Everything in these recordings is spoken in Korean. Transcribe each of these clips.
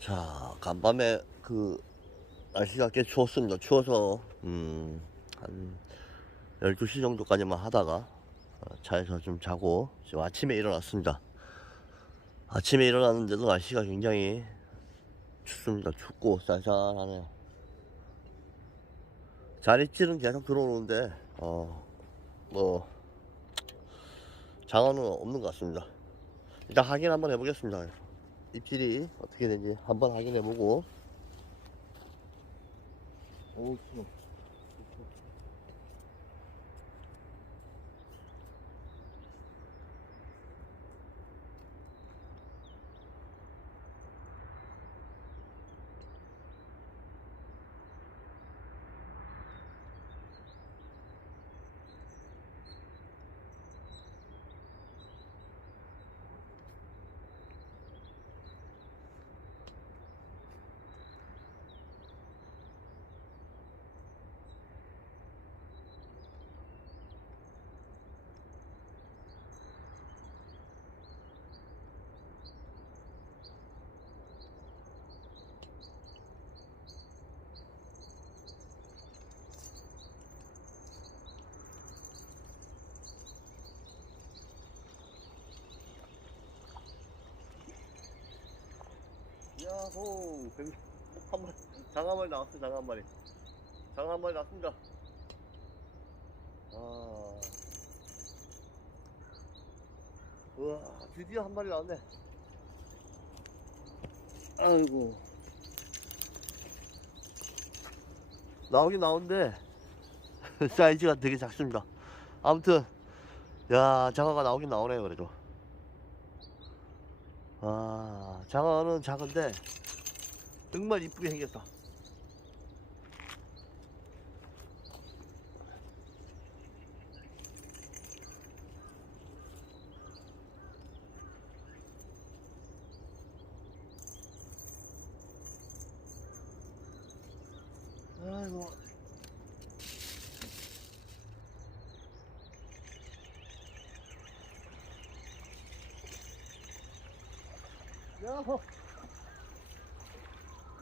자, 간밤에 그 날씨가 꽤 추웠습니다. 추워서 음, 한 12시 정도까지만 하다가 어, 차에서 좀 자고 지금 아침에 일어났습니다. 아침에 일어났는데도 날씨가 굉장히 춥습니다. 춥고 쌀쌀하네요. 자릿질은 계속 들어오는데 어, 뭐 장어는 없는 것 같습니다. 일단 확인 한번 해보겠습니다. 입질이 어떻게 되는지 한번 확인해 보고 오, 추워. 야호. 뱀- 한 마리 장어 한 마리 나왔어 장어 한 마리 장어 한 마리 나왔습니다. 아. 우와 드디어 한 마리 나왔네. 아이고. 나오긴 나오는데 사이즈가 되게 작습니다. 아무튼 야 장어가 나오긴 나오네요 그래도 아, 장어는 작은데 정말 이쁘게 생겼다. 아이고. 야호.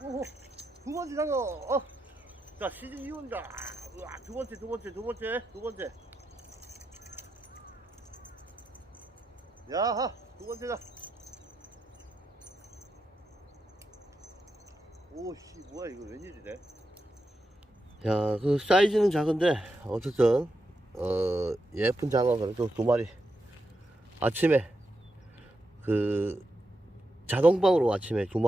오호. 두 번째 장어. 어. 자, 시즌 2호입니다. 우와, 두 번째, 두 번째, 두 번째, 두 번째. 야하, 두 번째다. 오씨, 뭐야, 이거 웬일이래? 야, 그 사이즈는 작은데, 어쨌든, 어, 예쁜 장어 그래도 두 마리. 아침에, 그, 자동방으로 아침에 두.